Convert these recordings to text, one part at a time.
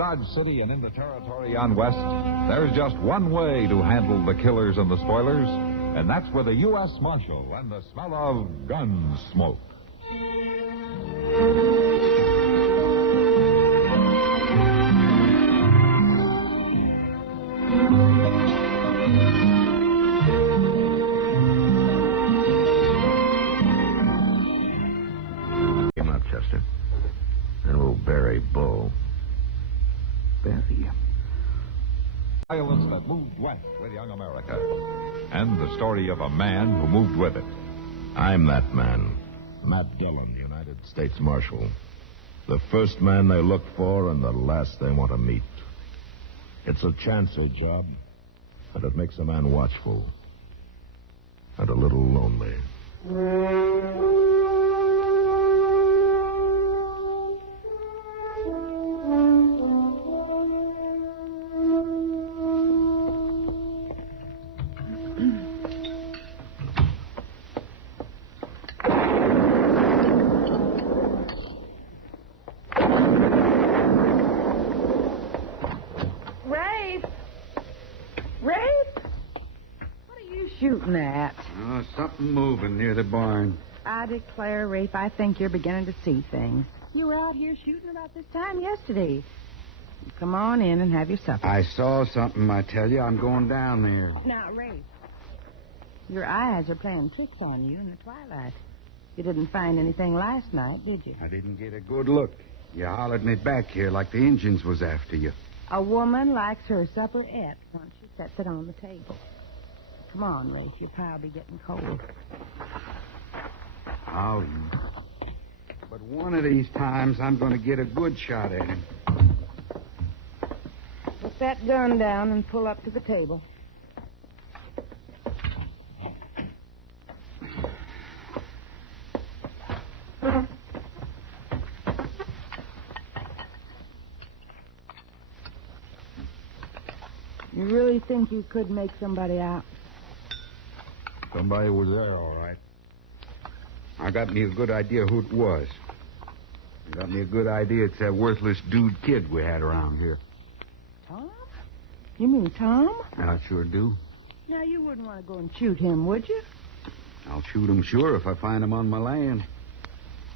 Dodge City and in the territory on West, there's just one way to handle the killers and the spoilers, and that's with a U.S. Marshal and the smell of Gunsmoke. Come up, Chester. Then we'll bury Bull. Bury him. Violence that moved west with young America, and the story of a man who moved with it. I'm that man, Matt Dillon, United States Marshal. The first man they look for and the last they want to meet. It's a chancer job, and it makes a man watchful and a little lonely. Shooting at? Oh, something moving near the barn. I declare, Rafe, I think you're beginning to see things. You were out here shooting about this time yesterday. Come on in and have your supper. I saw something, I tell you. I'm going down there. Now, Rafe, your eyes are playing tricks on you in the twilight. You didn't find anything last night, did you? I didn't get a good look. You hollered me back here like the Injuns was after you. A woman likes her supper et once she sets it on the table. Come on, Rafe. You're probably getting cold. I'll eat. But one of these times, I'm going to get a good shot at him. Put that gun down and pull up to the table. You really think you could make somebody out? Somebody was there, all right. I got me a good idea who it was. I got me a good idea it's that worthless dude kid we had around here. Tom? You mean Tom? I sure do. Now, you wouldn't want to go and shoot him, would you? I'll shoot him sure if I find him on my land.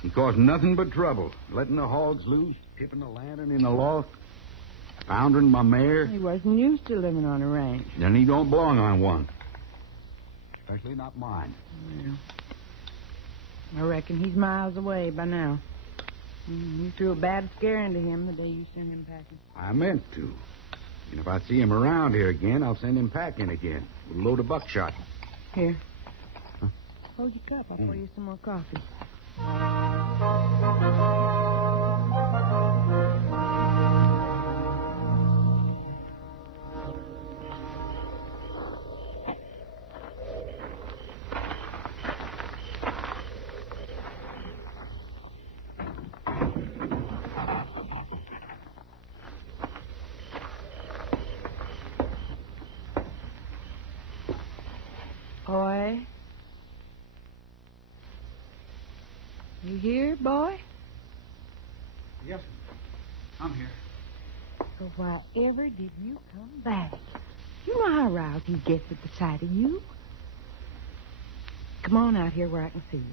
He caused nothing but trouble. Letting the hogs loose, tipping the lantern in the loft, foundering my mare. He wasn't used to living on a ranch. Then he don't belong on one. Especially not mine. Yeah. I reckon he's miles away by now. You threw a bad scare into him the day you sent him packing. I meant to. And if I see him around here again, I'll send him packing again with a load of buckshot. Here. Huh? Hold your cup. I'll pour you some more coffee. Boy? You here, boy? Yes, I'm here. So why ever did you come back? You know how roused he gets at the sight of you. Come on out here where I can see you.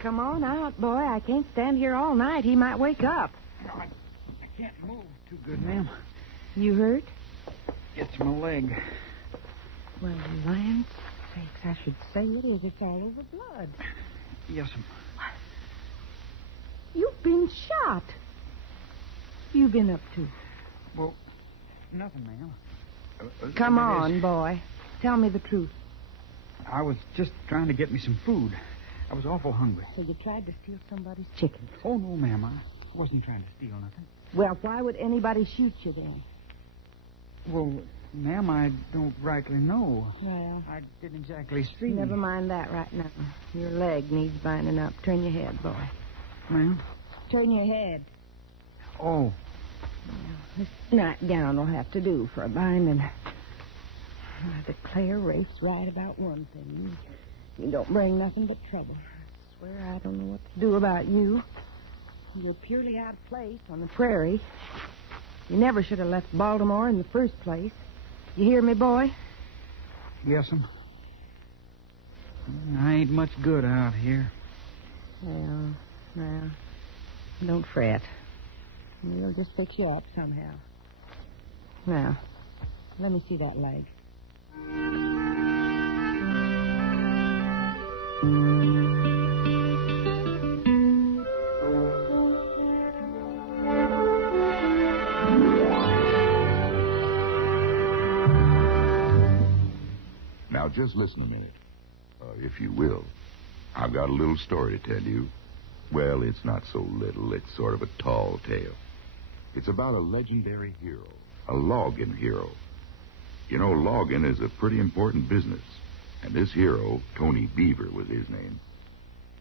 Come on out, boy. I can't stand here all night. He might wake up. No, I can't move too good, ma'am. You hurt? It's my leg. Well, land's sakes, I should say it is. It's all over blood. Yes, ma'am. You've been shot. You been up to? Well, nothing, ma'am. Come on, boy. Tell me the truth. I was just trying to get me some food. I was awful hungry. So you tried to steal somebody's chickens? Oh, no, ma'am. I wasn't trying to steal nothing. Well, why would anybody shoot you then? Well, ma'am, I don't rightly know. Well, I didn't exactly see. Never mind that right now. Your leg needs binding up. Turn your head, boy. Ma'am? Turn your head. Oh. Well, this nightgown will have to do for a binding. I declare Rafe's right about one thing. You don't bring nothing but trouble. I swear I don't know what to do about you. You're purely out of place on the prairie. You never should have left Baltimore in the first place. You hear me, boy? Yes'm. I ain't much good out here. Well, don't fret. We'll just fix you up somehow. Now, let me see that leg. Now, just listen a minute, if you will. I've got a little story to tell you. Well, it's not so little. It's sort of a tall tale. It's about a legendary hero, a logging hero. You know, logging is a pretty important business. And this hero, Tony Beaver was his name.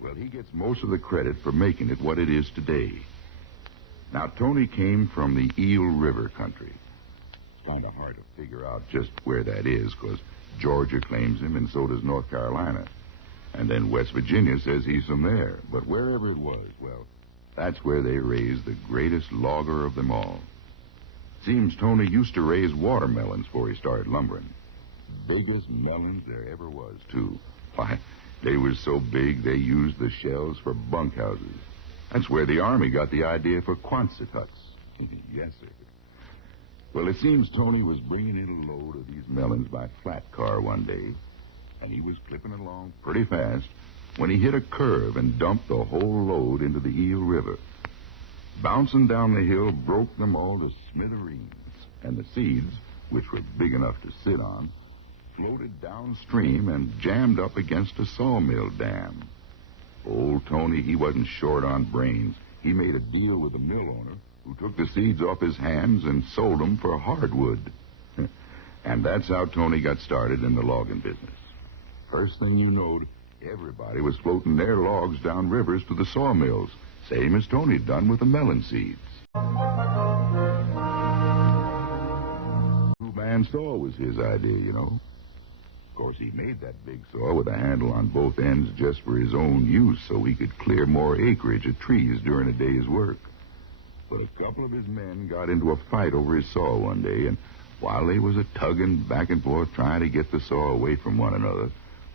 Well, he gets most of the credit for making it what it is today. Now, Tony came from the Eel River country. It's kind of hard to figure out just where that is, because Georgia claims him, and so does North Carolina. And then West Virginia says he's from there. But wherever it was, well, that's where they raised the greatest logger of them all. Seems Tony used to raise watermelons before he started lumbering. Biggest melons there ever was, too. Why, they were so big they used the shells for bunkhouses. That's where the Army got the idea for Quonset huts. Yes, sir. Well, it seems Tony was bringing in a load of these melons by flat car one day, and he was clipping along pretty fast when he hit a curve and dumped the whole load into the Eel River. Bouncing down the hill broke them all to smithereens, and the seeds, which were big enough to sit on, floated downstream and jammed up against a sawmill dam. Old Tony, he wasn't short on brains. He made a deal with the mill owner, who took the seeds off his hands and sold them for hardwood. And that's how Tony got started in the logging business. First thing you knowed, everybody was floating their logs down rivers to the sawmills, same as Tony done with the melon seeds. Two-man saw was his idea, you know. Of course, he made that big saw with a handle on both ends just for his own use so he could clear more acreage of trees during a day's work. But a couple of his men got into a fight over his saw one day, and while they was a-tugging back and forth trying to get the saw away from one another,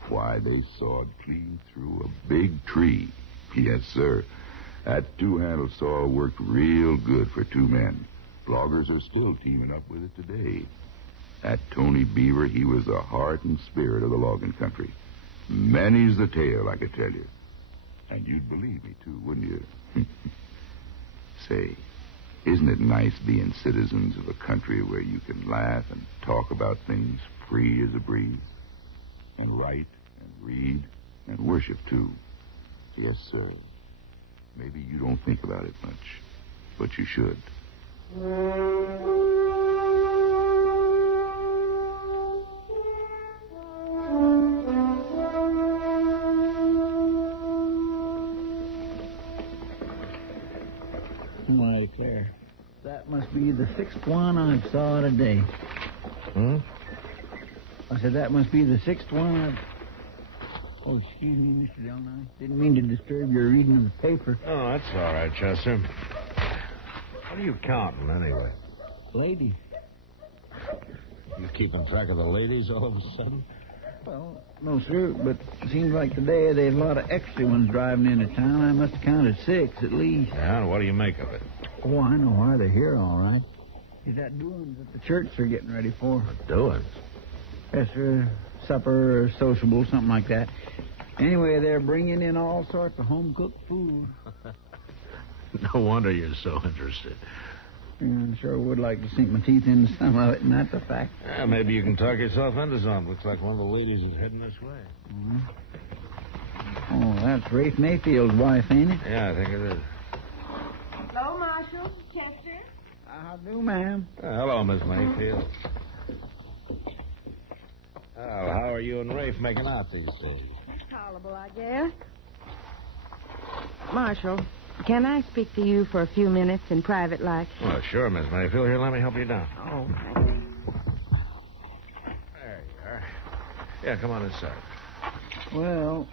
why, they sawed clean through a big tree. Yes, sir. That two-handle saw worked real good for two men. Loggers are still teaming up with it today. That Tony Beaver, he was the heart and spirit of the logging country. Many's the tale, I could tell you. And you'd believe me, too, wouldn't you? Say, isn't it nice being citizens of a country where you can laugh and talk about things free as a breeze? And write and read and worship, too. Yes, sir. Maybe you don't think about it much, but you should. Why, Claire, that must be the sixth one I've saw today. I said that must be the sixth one I've... Oh, excuse me, Mr. Dillon. I didn't mean to disturb your reading of the paper. Oh, that's all right, Chester. What are you counting, anyway? Ladies. You keeping track of the ladies all of a sudden? Well, no, sir, but it seems like today there's a lot of extra ones driving into town. I must have counted 6 at least. Yeah, and what do you make of it? Oh, I know why they're here, all right. Is that doings that the church are getting ready for? Doings? Yes, sir. Supper or sociable, something like that. Anyway, they're bringing in all sorts of home-cooked food. No wonder you're so interested. Yeah, I sure would like to sink my teeth into some of it, and that's a fact. Yeah, maybe you can talk yourself into something. Looks like one of the ladies is heading this way. Mm-hmm. Oh, that's Rafe Mayfield's wife, ain't it? Yeah, I think it is. Hello, Marshal. Chester? How do, ma'am? Hello, Miss Mayfield. Well, how are you and Rafe making out these days? Tolerable, I guess. Marshal, can I speak to you for a few minutes in private like? Well, sure, Miss Mayfield. Here, let me help you down. Oh, thank you. There you are. Yeah, come on inside. Well,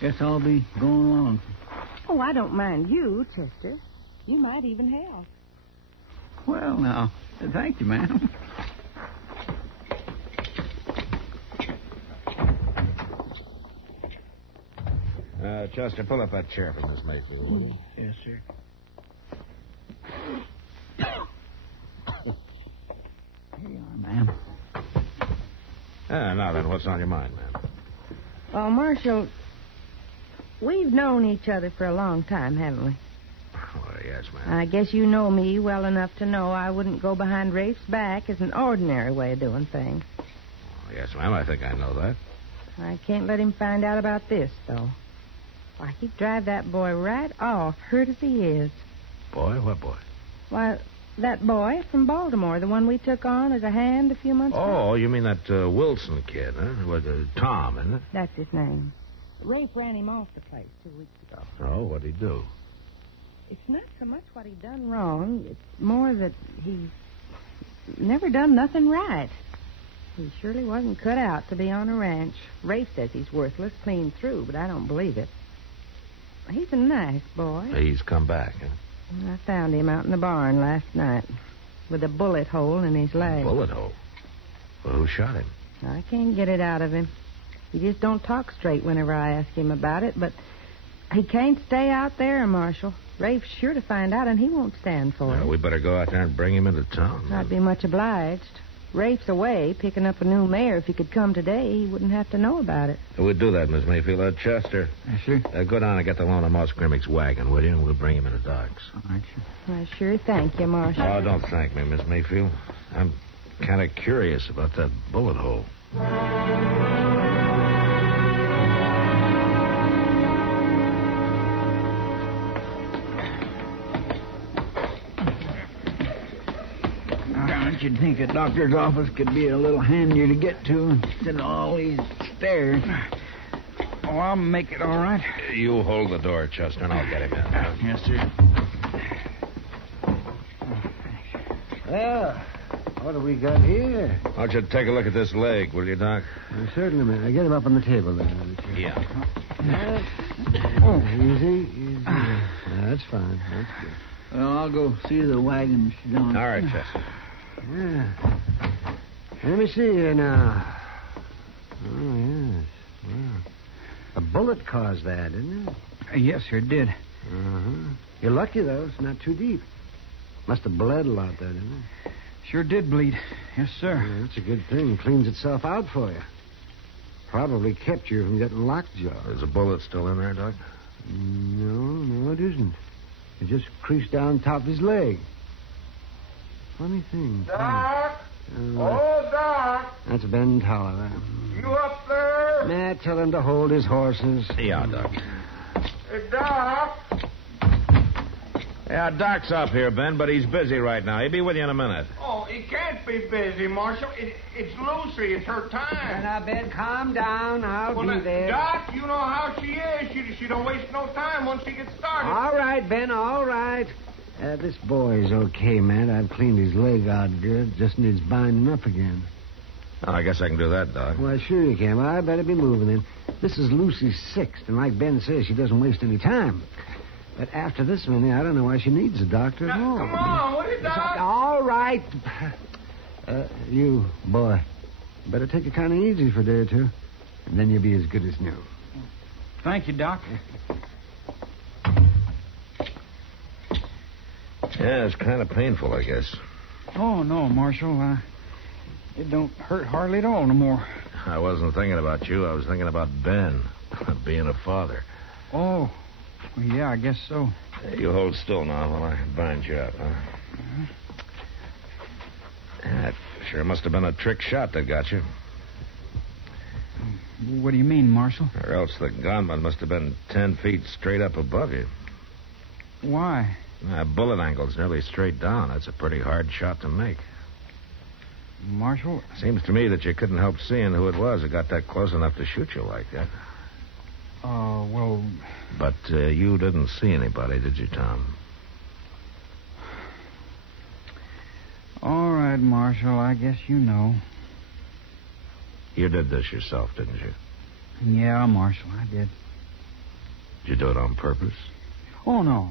guess I'll be going along. Oh, I don't mind you, Chester. You might even help. Well, now, thank you, ma'am. Chester, pull up that chair for Miss Mayfield, will you? Yes, sir. Here you are, ma'am. Now then, what's on your mind, ma'am? Well, Marshal, we've known each other for a long time, haven't we? Oh, yes, ma'am. I guess you know me well enough to know I wouldn't go behind Rafe's back as an ordinary way of doing things. Oh, yes, ma'am, I think I know that. I can't let him find out about this, though. Why, he'd drive that boy right off, hurt as he is. Boy? What boy? Why, that boy from Baltimore, the one we took on as a hand a few months ago. Oh, you mean that Wilson kid, huh? Tom, isn't it? That's his name. Rafe ran him off the place 2 weeks ago. Oh, what'd he do? It's not so much what he done wrong. It's more that he's never done nothing right. He surely wasn't cut out to be on a ranch. Rafe says he's worthless clean through, but I don't believe it. He's a nice boy. He's come back, huh? I found him out in the barn last night with a bullet hole in his leg. Bullet hole? Well, who shot him? I can't get it out of him. He just don't talk straight whenever I ask him about it, but he can't stay out there, Marshal. Rafe's sure to find out, and he won't stand for it. We better go out there and bring him into town. I'd be much obliged. Rafe's away picking up a new mare. If he could come today, he wouldn't have to know about it. We'll do that, Miss Mayfield. Chester. Yes, sir. Go down and get the loan of Moss Grimmick's wagon, will you? And we'll bring him into docks. All right, sir. I sure thank you, Marshal. Oh, don't thank me, Miss Mayfield. I'm kind of curious about that bullet hole. You'd think a doctor's office could be a little handier to get to instead of all these stairs. Oh, I'll make it all right. You hold the door, Chester, and I'll get him in. Yes, sir. Well, what have we got here? Why don't you take a look at this leg, will you, Doc? Certainly, man. Get him up on the table there. Yeah. Easy. That's fine. That's good. Well, I'll go see the wagon, Mr. Dillon. All right, Chester. Yeah. Let me see here now. Oh, yes. Well, a bullet caused that, didn't it? Yes, sir, it did. Uh-huh. You're lucky, though. It's not too deep. Must have bled a lot, though, didn't it? Sure did bleed. Yes, sir. Yeah, that's a good thing. Cleans itself out for you. Probably kept you from getting lockjaw. Is a bullet still in there, Doc? No, it isn't. It just creased down top of his leg. Funny thing. Doc! Doc! That's Ben Tolliver. You up there? Matt, tell him to hold his horses. Yeah, Doc. Hey, Doc! Yeah, Doc's up here, Ben, but he's busy right now. He'll be with you in a minute. Oh, he can't be busy, Marshal. It's Lucy. It's her time. Now, Ben, calm down. I'll be there. Doc, you know how she is. She don't waste no time once she gets started. All right, Ben, all right. This boy's okay, Matt. I've cleaned his leg out good. Just needs binding up again. Oh, I guess I can do that, Doc. Well, sure you can. Well, I better be moving then. This is Lucy's sixth, and like Ben says, she doesn't waste any time. But after this one, I don't know why she needs a doctor at all. Come on, will you, Doc? All right. You, boy, better take it kind of easy for a day or two, and then you'll be as good as new. Thank you, Doc. Yeah, it's kind of painful, I guess. Oh, no, Marshal. It don't hurt hardly at all no more. I wasn't thinking about you. I was thinking about Ben, being a father. Oh, well, yeah, I guess so. You hold still now while I bind you up, huh? Uh-huh. That sure must have been a trick shot that got you. What do you mean, Marshal? Or else the gunman must have been 10 feet straight up above you. Why? That bullet angle's nearly straight down. That's a pretty hard shot to make. Marshal? Seems to me that you couldn't help seeing who it was that got that close enough to shoot you like that. Well... But you didn't see anybody, did you, Tom? All right, Marshal, I guess you know. You did this yourself, didn't you? Yeah, Marshal, I did. Did you do it on purpose? Oh, no.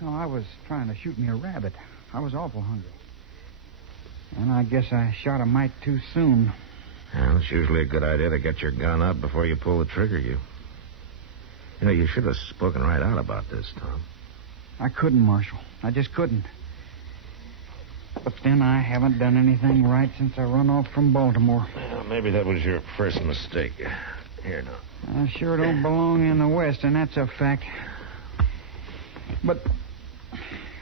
No, I was trying to shoot me a rabbit. I was awful hungry. And I guess I shot a mite too soon. Well, it's usually a good idea to get your gun up before you pull the trigger. You know, you should have spoken right out about this, Tom. I couldn't, Marshal. I just couldn't. But then I haven't done anything right since I run off from Baltimore. Well, maybe that was your first mistake. Here now. I sure don't belong in the West, and that's a fact. But,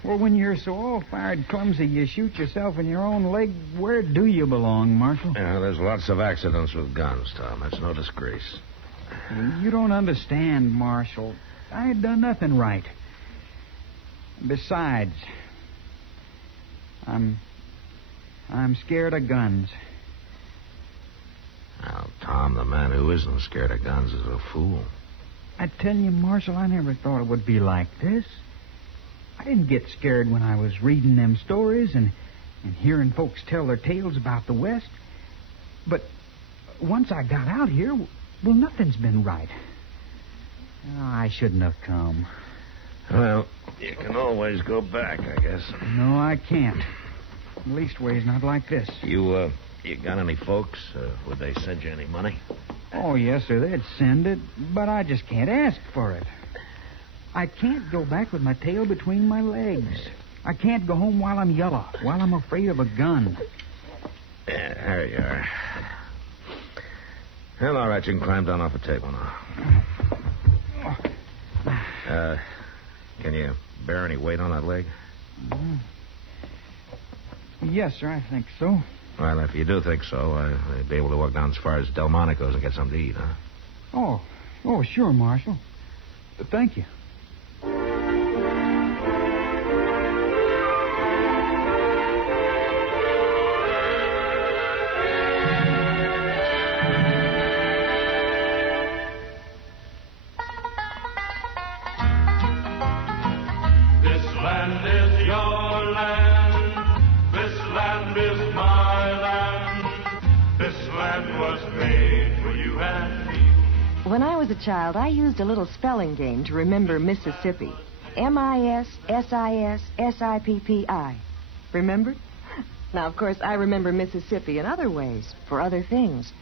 well, when you're so all-fired clumsy you shoot yourself in your own leg, where do you belong, Marshal? Yeah, there's lots of accidents with guns, Tom. That's no disgrace. You don't understand, Marshal. I ain't done nothing right. Besides, I'm scared of guns. Now, Tom, the man who isn't scared of guns is a fool. I tell you, Marshal, I never thought it would be like this. I didn't get scared when I was reading them stories and hearing folks tell their tales about the West. But once I got out here, well, nothing's been right. Oh, I shouldn't have come. Well, you can always go back, I guess. No, I can't. Leastways, not like this. You got any folks? Would they send you any money? Oh, yes, sir, they'd send it, but I just can't ask for it. I can't go back with my tail between my legs. I can't go home while I'm yellow, while I'm afraid of a gun. Yeah, there you are. Well, all right, you can climb down off the table now. Can you bear any weight on that leg? Yes, sir, I think so. Well, if you do think so, I'd be able to walk down as far as Delmonico's and get something to eat, huh? Oh, sure, Marshal. Thank you. When I was a child, I used a little spelling game to remember Mississippi. M-I-S-S-I-S-S-I-P-P-I. Remember? Now, of course, I remember Mississippi in other ways, for other things.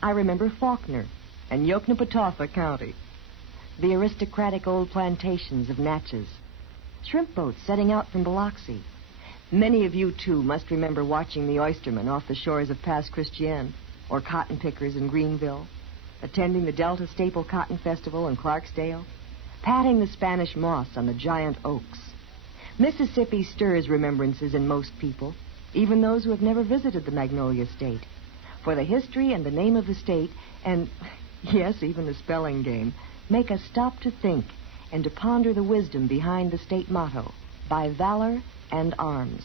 I remember Faulkner and Yoknapatawpha County, the aristocratic old plantations of Natchez, shrimp boats setting out from Biloxi. Many of you, too, must remember watching the oystermen off the shores of Pass Christian, or cotton pickers in Greenville, attending the Delta Staple Cotton Festival in Clarksdale, patting the Spanish moss on the giant oaks. Mississippi stirs remembrances in most people, even those who have never visited the Magnolia State. For the history and the name of the state, and, yes, even the spelling game, make us stop to think and to ponder the wisdom behind the state motto, by valor and arms.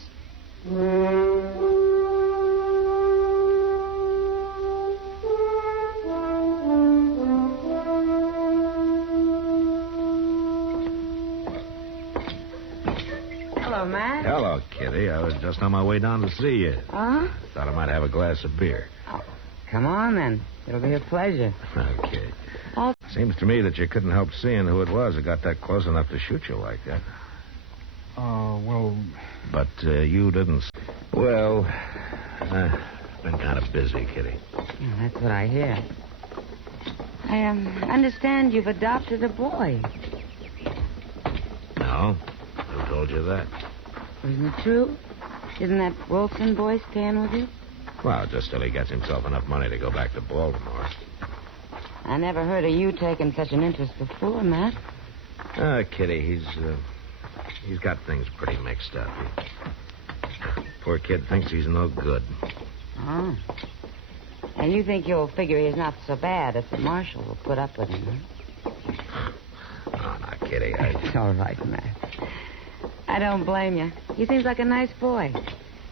Hello, Matt. Hello, Kitty. I was just on my way down to see you. Huh? Thought I might have a glass of beer. Oh, come on, then. It'll be a pleasure. Okay. Oh. Seems to me that you couldn't help seeing who it was that got that close enough to shoot you like that. Oh, well... But you didn't... Well, been kind of busy, Kitty. Yeah, that's what I hear. I understand you've adopted a boy. No? Who told you that? Isn't it true? Isn't that Wilson boy staying with you? Well, just till he gets himself enough money to go back to Baltimore. I never heard of you taking such an interest before, Matt. Kitty, he's got things pretty mixed up. Poor kid thinks he's no good. Oh. And you think you'll figure he's not so bad if the marshal will put up with him, huh? Oh, now, Kitty, It's all right, Matt. I don't blame you. He seems like a nice boy.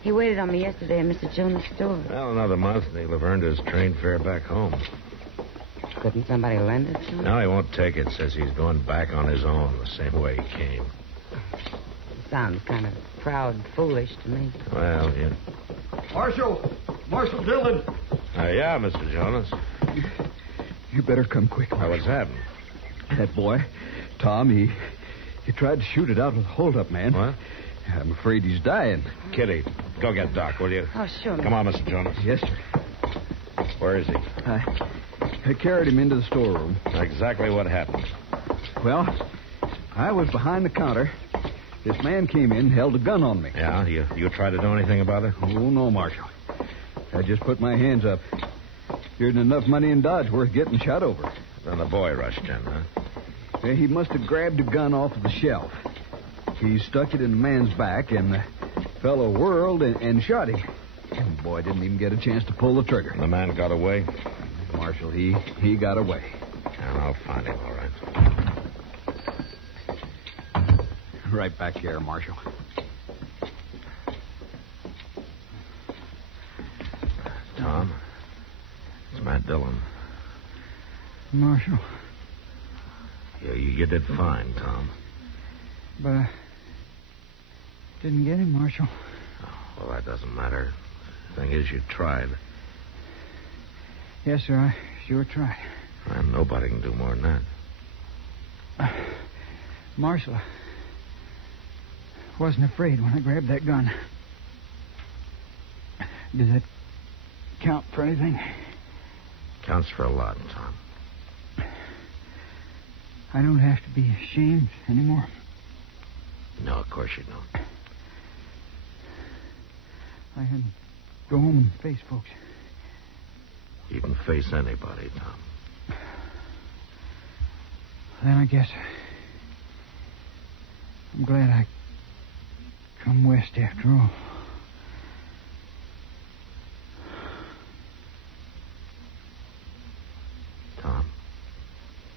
He waited on me yesterday at Mr. Jonas' store. Well, another month, and he'll have earned his train fare back home. Couldn't somebody lend it to him? No, he won't take it. Says he's going back on his own, the same way he came. Sounds kind of proud, foolish to me. Well, yeah. Marshal Dillon. Yeah, Mr. Jonas. You better come quick. What's happened? That boy, Tom, He tried to shoot it out with a hold-up, man. What? I'm afraid he's dying. Kitty, go get Doc, will you? Oh, sure. Come on, Mr. Jonas. Yes, sir. Where is he? I carried him into the storeroom. Exactly what happened. Well, I was behind the counter. This man came in and held a gun on me. Yeah? You try to do anything about it? Oh, no, Marshal. I just put my hands up. There isn't enough money in Dodge worth getting shot over. Then the boy rushed in, huh? He must have grabbed a gun off of the shelf. He stuck it in the man's back, and the fellow whirled and shot him. And the boy didn't even get a chance to pull the trigger. The man got away? Marshal, he got away. And I'll find him, all right. Right back here, Marshal. Tom, it's Matt Dillon. Marshal. You did fine, Tom. But I didn't get him, Marshal. Oh, well, that doesn't matter. The thing is, you tried. Yes, sir, I sure tried. And nobody can do more than that. Marshal, I wasn't afraid when I grabbed that gun. Does that count for anything? Counts for a lot, Tom. I don't have to be ashamed anymore. No, of course you don't. I can go home and face folks. You can face anybody, Tom. Then I guess I'm glad I come west after all. Tom?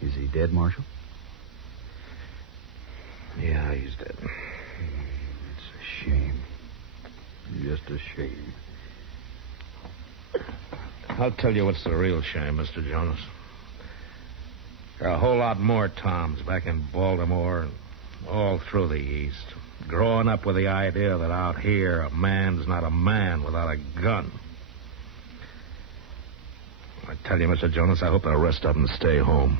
Is he dead, Marshal? Yeah, he's dead. It's a shame. Just a shame. I'll tell you what's the real shame, Mr. Jonas. There are a whole lot more Toms back in Baltimore and all through the East, growing up with the idea that out here a man's not a man without a gun. I tell you, Mr. Jonas, I hope the rest of them stay home.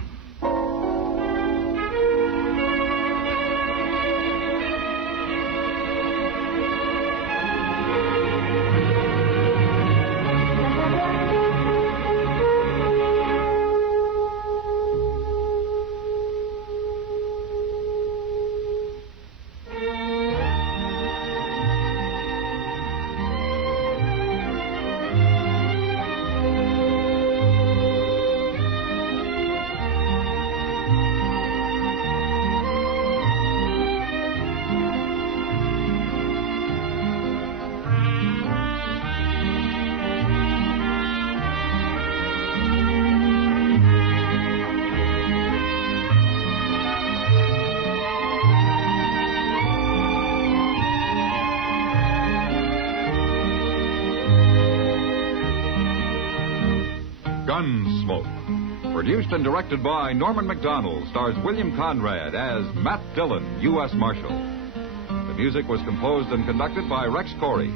Gunsmoke. Produced and directed by Norman MacDonnell, stars William Conrad as Matt Dillon, U.S. Marshal. The music was composed and conducted by Rex Corey.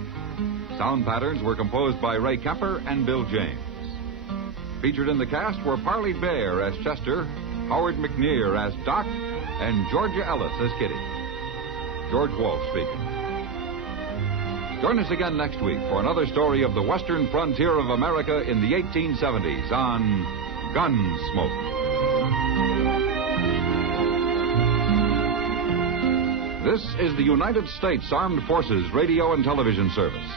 Sound patterns were composed by Ray Kemper and Bill James. Featured in the cast were Parley Baer as Chester, Howard McNear as Doc, and Georgia Ellis as Kitty. George Walsh speaking. Join us again next week for another story of the western frontier of America in the 1870s on Gunsmoke. This is the United States Armed Forces Radio and Television Service.